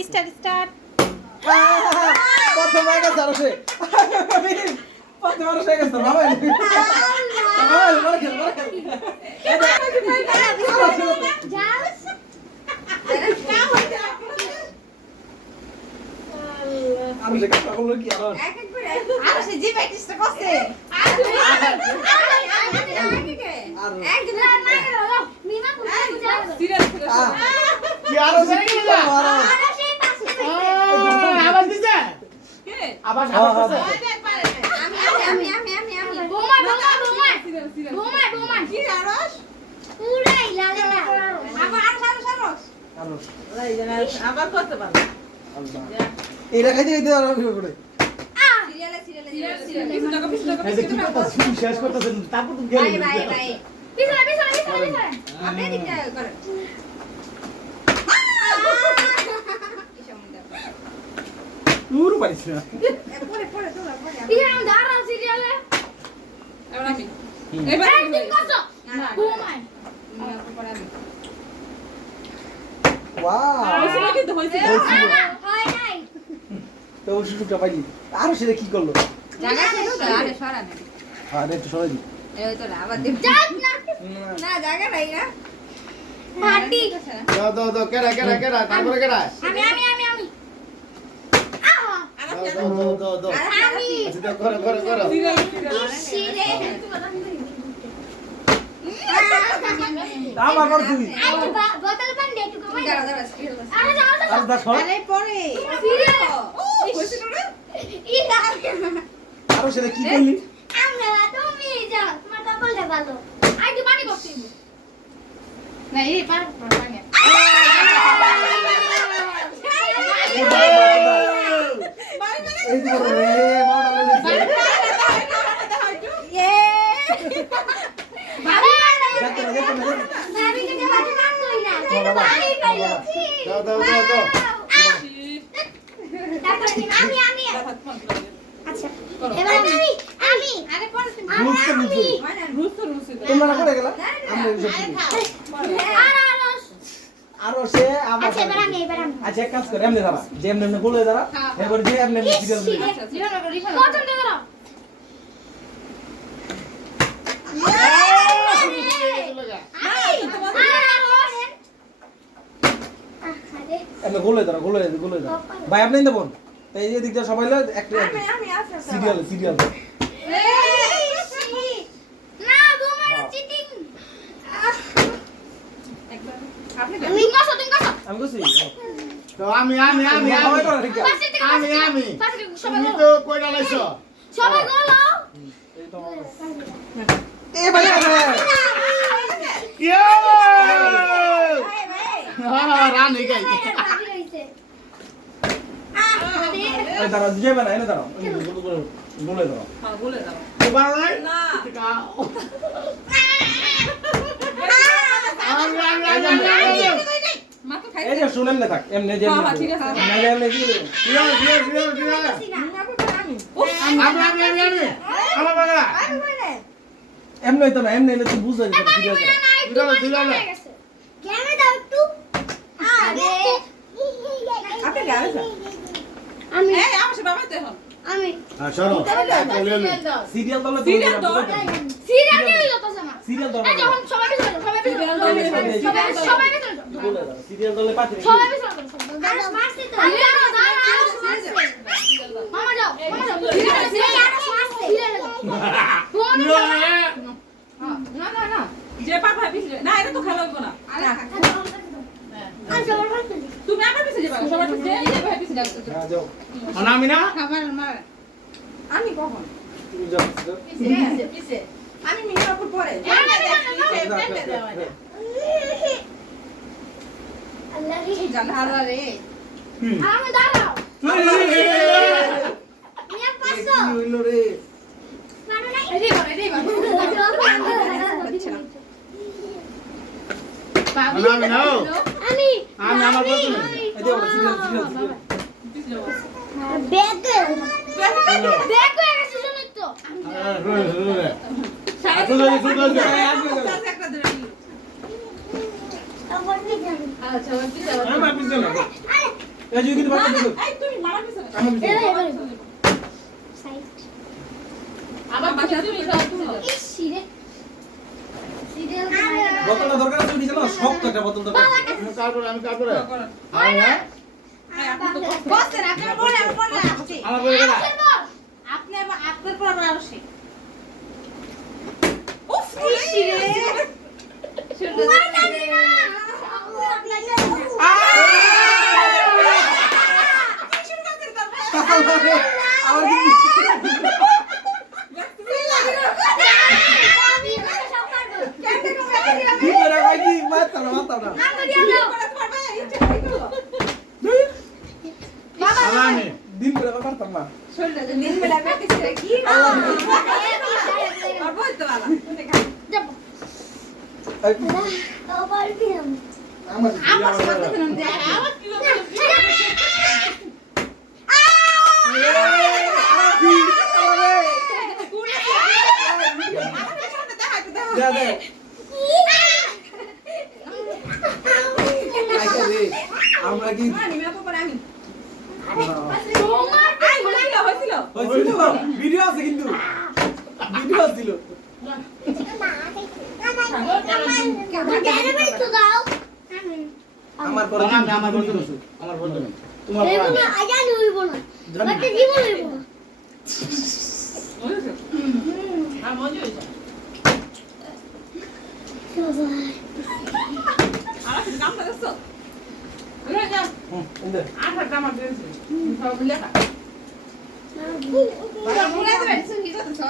Start প্রথম হয়ে গেছে আরো সে প্রথম আরো সে গেছে বাবা আমি সে কথা বললো কি আর আর সে জি প্র্যাকটিসটা করছে কি আরো সে কি আবার দিছে আবার করছে আবার করতে পারবো এটা খাইতে খাইতে আর করে এই যে কি কথা শুনি শেষ করতেছেন তারপর তুমি গেলে পুরো পারিস না ওয়াও তো ওই সুযোগটা পাইলি আরো সেটা কি করলো আরে একটু সরাই দি দাও কেডা তারপরে কেডা দাও আচ্ছা করো আমার পর তুমি আর দা সর আরো সেটা কি করলি এই তো রে দাও তোমরা করে গেলা আমরা আরো সে আবার আচ্ছা এক কাজ করে এমনি দাঁড়া যে এমনি বলে দাঁড়া এবার যে এমনি সিরিয়াল এমনি গোলে দাঁড়া ভাই আপনি দেবন এই যে দিকটা সবাই একটা সিরিয়াল আমি কইছি তো আমি সবাই করে ঠিক আছে তুমি তো কইরা লাইছো সবাই গলো এই তো এ ভাই ইয়ে রান হই গই এই দাঁড়া দিয়ে বানা এনে দাঁড়াও গোলে দাঁড়াও এবার না এই যে শুনেন না থাক এমনি যে ঠিক আছে এমনি কি আমার বাবা এমনি তো না এমনি তুই বুঝা যাবে সিরিয়াল সিরিয়াল দলে সিরিয়াল দলে পাতি যে পার ভাই পিছে না এটা তো খেলা হইব না তুমি আমার পিছে যাবা সবার পিছে এই যে ভাই পিছে যাও যাও আমি না আমি কখন তুমি যাও পিছে আমি মিনির উপর পড়ে জানা হারা রে আমি দাঁড়াও নিয়ে পাঁচশো কি হইলো রে মানো নাই এই বলে এই বলে আমি না আমি আমার কথা এই যে সিরিয়াল ব্যাগ ব্যাগ হয়ে গেছে শুনুন তো একটা ধরে আমার কি জানো আচ্ছা ওই পিছে আমার পিছে না আরে এই যে কিন্তু বাচ্চা দিল এই তুমি মারা পিছনে আমি দিছি। সাইড আবার বাসা তুমি যাও তুমি যাও ইস রে সিরিয়াল বোতলটা দরকার আছে নিচে না শক্ত একটা বোতল দরকার আমি কার করে করো আর না বসেন আপনার বলে আমি বলে আসছি আমার করে গেলা আপনি আপনার পর আবার আসি উফ কি রে আমার কি কি করে ভাই কি মারতাম না আমি দিন করে মারতাম না আমার দে দে আইসা রে আমরা কি হইছিল ভিডিও আছে কিন্তু ভিডিও ছিল আমার পরে আমি আমার বলতে নসু আমার বলতে না তোমার আর মজা হইছে আর কি কাম করছো রে যা ইন্দে আঠাটা আমার দিয়েছে সব লেখা বাবা বলে দেবেন সঙ্গীত তো